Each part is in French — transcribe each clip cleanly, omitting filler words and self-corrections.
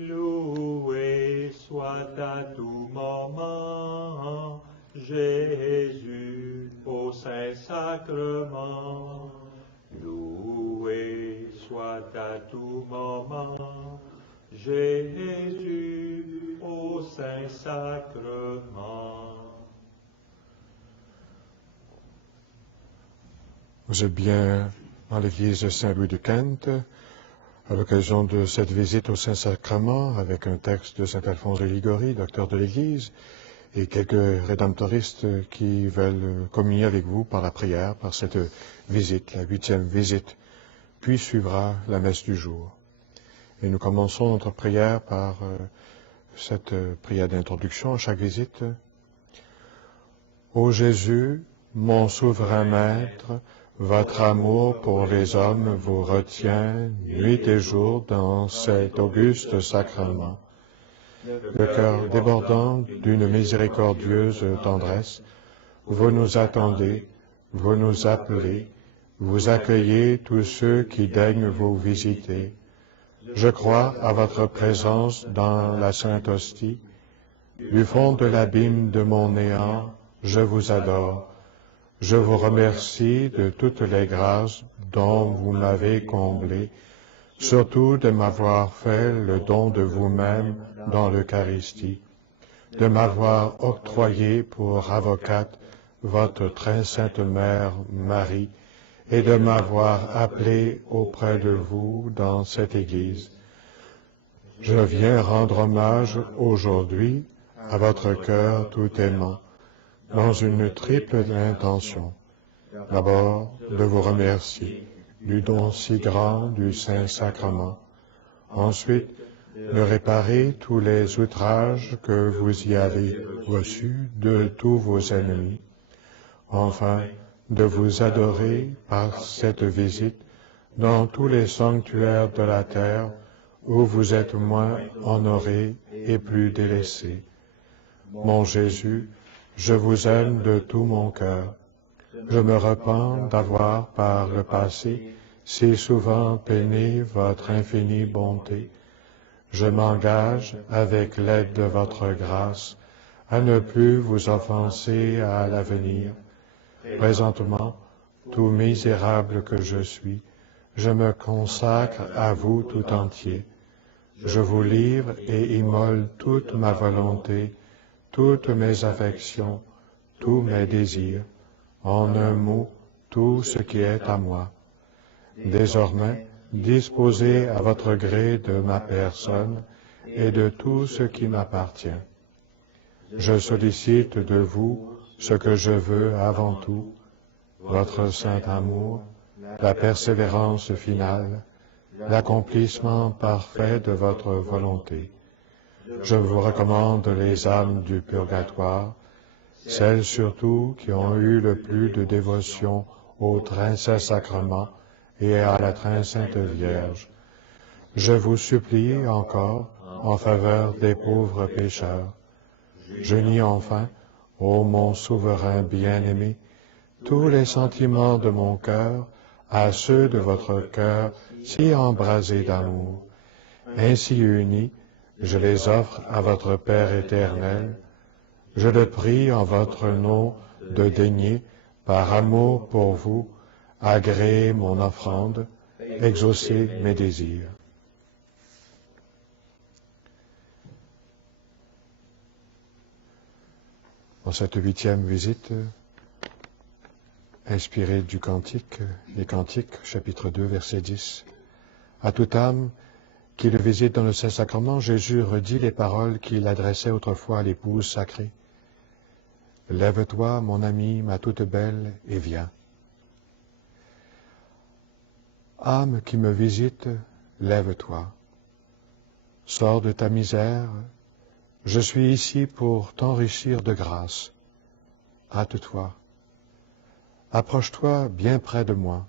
Loué soit à tout moment Jésus au Saint-Sacrement. Loué soit à tout moment Jésus au Saint-Sacrement. Vous êtes bien dans l'église de Saint-Louis de Kent, à l'occasion de cette visite au Saint-Sacrement, avec un texte de Saint-Alphonse de Liguori, docteur de l'Église, et quelques rédemptoristes qui veulent communier avec vous par la prière, par cette visite, la 8e visite. Puis suivra la messe du jour. Et nous commençons notre prière par cette prière d'introduction à chaque visite. Ô Jésus, mon souverain Maître, votre amour pour les hommes vous retient nuit et jour dans cet auguste sacrement. Le cœur débordant d'une miséricordieuse tendresse, vous nous attendez, vous nous appelez, vous accueillez tous ceux qui daignent vous visiter. Je crois à votre présence dans la Sainte Hostie. Du fond de l'abîme de mon néant, je vous adore. Je vous remercie de toutes les grâces dont vous m'avez comblé, surtout de m'avoir fait le don de vous-même dans l'Eucharistie, de m'avoir octroyé pour avocate votre très sainte Mère Marie, et de m'avoir appelé auprès de vous dans cette Église. Je viens rendre hommage aujourd'hui à votre cœur tout aimant, dans une triple intention. D'abord, de vous remercier du don si grand du Saint-Sacrement. Ensuite, de réparer tous les outrages que vous y avez reçus de tous vos ennemis. Enfin, de vous adorer par cette visite dans tous les sanctuaires de la terre où vous êtes moins honorés et plus délaissés. Mon Jésus, je vous aime de tout mon cœur. Je me repens d'avoir, par le passé, si souvent peiné votre infinie bonté. Je m'engage, avec l'aide de votre grâce, à ne plus vous offenser à l'avenir. Présentement, tout misérable que je suis, je me consacre à vous tout entier. Je vous livre et immole toute ma volonté, toutes mes affections, tous mes désirs, en un mot, tout ce qui est à moi. Désormais, disposez à votre gré de ma personne et de tout ce qui m'appartient. Je sollicite de vous ce que je veux avant tout, votre saint amour, la persévérance finale, l'accomplissement parfait de votre volonté. Je vous recommande les âmes du purgatoire, celles surtout qui ont eu le plus de dévotion au très saint sacrement et à la très sainte Vierge. Je vous supplie encore en faveur des pauvres pécheurs. J'unis enfin, ô mon souverain bien-aimé, tous les sentiments de mon cœur à ceux de votre cœur si embrasé d'amour. Ainsi unis, je les offre à votre Père éternel. Je le prie en votre nom de daigner, par amour pour vous, agréer mon offrande, exaucer mes désirs. Dans cette 8e visite, inspirée du Cantique, les Cantiques, chapitre 2, verset 10, à toute âme qui le visite dans le Saint-Sacrement, Jésus redit les paroles qu'il adressait autrefois à l'épouse sacrée. « Lève-toi, mon ami, ma toute belle, et viens. » Âme qui me visite, lève-toi. Sors de ta misère. Je suis ici pour t'enrichir de grâce. Hâte-toi. Approche-toi bien près de moi.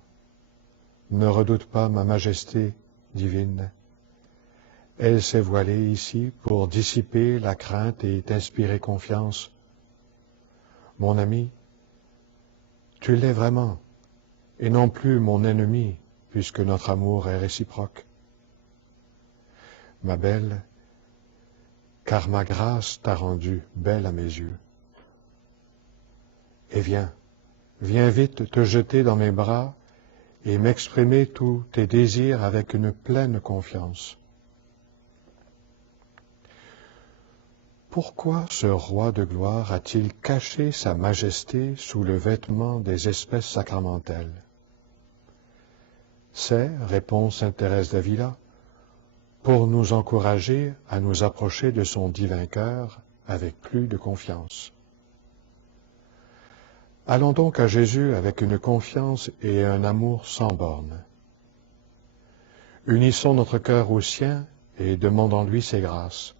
Ne redoute pas ma majesté divine. Elle s'est voilée ici pour dissiper la crainte et t'inspirer confiance. Mon ami, tu l'es vraiment, et non plus mon ennemi, puisque notre amour est réciproque. Ma belle, car ma grâce t'a rendue belle à mes yeux. Et viens vite te jeter dans mes bras et m'exprimer tous tes désirs avec une pleine confiance. Pourquoi ce roi de gloire a-t-il caché sa majesté sous le vêtement des espèces sacramentelles? C'est, répond sainte Thérèse d'Avila, pour nous encourager à nous approcher de son divin cœur avec plus de confiance. Allons donc à Jésus avec une confiance et un amour sans bornes. Unissons notre cœur au sien et demandons-lui ses grâces.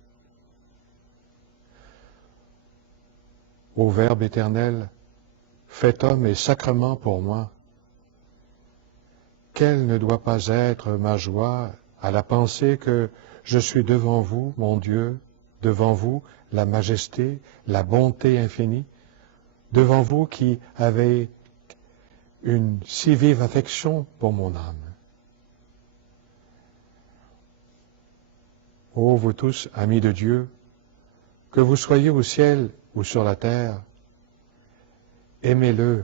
Ô Verbe éternel, fait homme et sacrement pour moi, quelle ne doit pas être ma joie à la pensée que je suis devant vous, mon Dieu, devant vous, la majesté, la bonté infinie, devant vous qui avez une si vive affection pour mon âme. Ô vous tous, amis de Dieu, que vous soyez au ciel ou sur la terre, aimez-le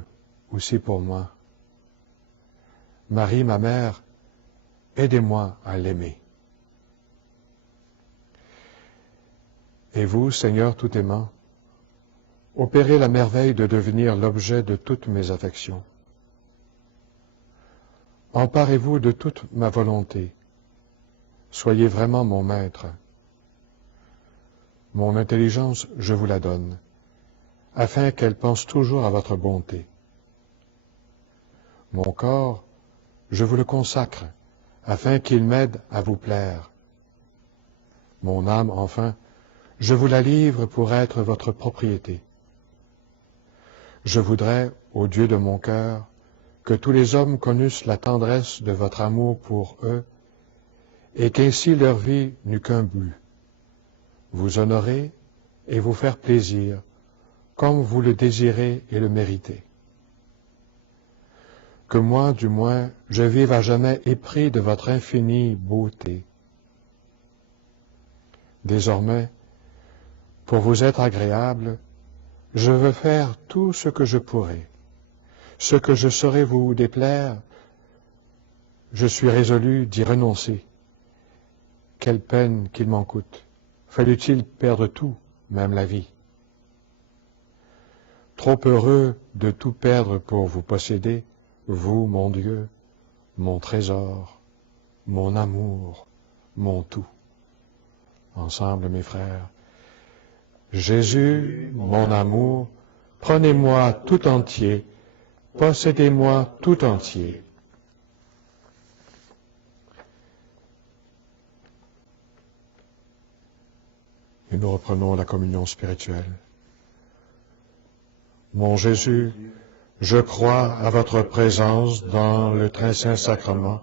aussi pour moi. Marie, ma mère, aidez-moi à l'aimer. Et vous, Seigneur tout aimant, opérez la merveille de devenir l'objet de toutes mes affections. Emparez-vous de toute ma volonté. Soyez vraiment mon maître. Mon intelligence, je vous la donne, afin qu'elle pense toujours à votre bonté. Mon corps, je vous le consacre, afin qu'il m'aide à vous plaire. Mon âme, enfin, je vous la livre pour être votre propriété. Je voudrais, ô Dieu de mon cœur, que tous les hommes connussent la tendresse de votre amour pour eux, et qu'ainsi leur vie n'eût qu'un but, vous honorer et vous faire plaisir, comme vous le désirez et le méritez. Que moi, du moins, je vive à jamais épris de votre infinie beauté. Désormais, pour vous être agréable, je veux faire tout ce que je pourrai. Ce que je saurai vous déplaire, je suis résolu d'y renoncer. Quelle peine qu'il m'en coûte. Fallut-il perdre tout, même la vie? Trop heureux de tout perdre pour vous posséder, vous, mon Dieu, mon trésor, mon amour, mon tout. Ensemble, mes frères. Jésus, mon amour, prenez-moi tout entier, possédez-moi tout entier. Et nous reprenons la communion spirituelle. Mon Jésus, je crois à votre présence dans le très saint sacrement.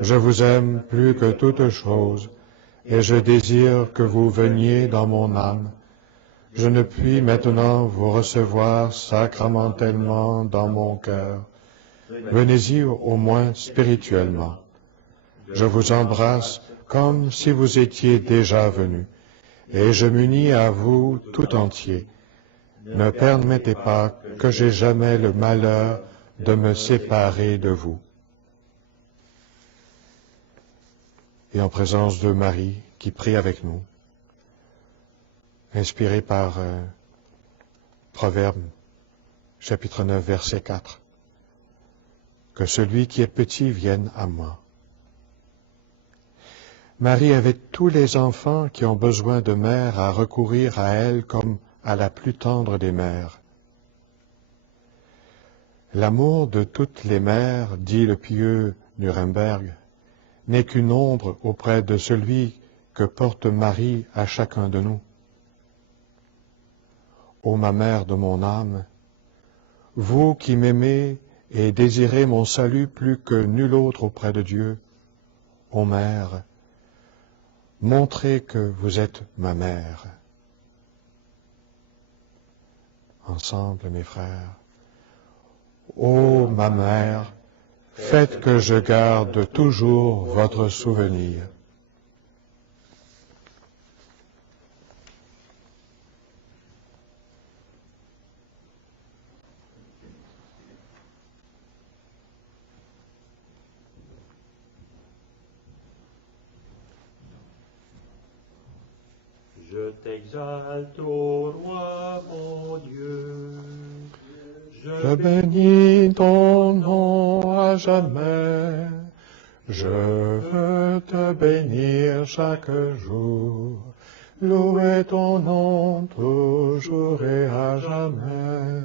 Je vous aime plus que toute chose, et je désire que vous veniez dans mon âme. Je ne puis maintenant vous recevoir sacramentellement dans mon cœur. Venez-y au moins spirituellement. Je vous embrasse comme si vous étiez déjà venu, et je m'unis à vous tout entier. Ne permettez pas que j'aie jamais le malheur de me séparer de vous. Et en présence de Marie, qui prie avec nous, inspiré par Proverbe, chapitre 9, verset 4, que celui qui est petit vienne à moi. Marie avait tous les enfants qui ont besoin de mère à recourir à elle comme à la plus tendre des mères. L'amour de toutes les mères, dit le pieux Nuremberg, n'est qu'une ombre auprès de celui que porte Marie à chacun de nous. Ô ma mère de mon âme, vous qui m'aimez et désirez mon salut plus que nul autre auprès de Dieu, ô mère, montrez que vous êtes ma mère. Ensemble, mes frères, ô ma mère, faites que je garde toujours votre souvenir. Je t'exalte, ô roi mon Dieu. Je bénis ton nom à jamais. Je veux te bénir chaque jour. Louer ton nom toujours et à jamais.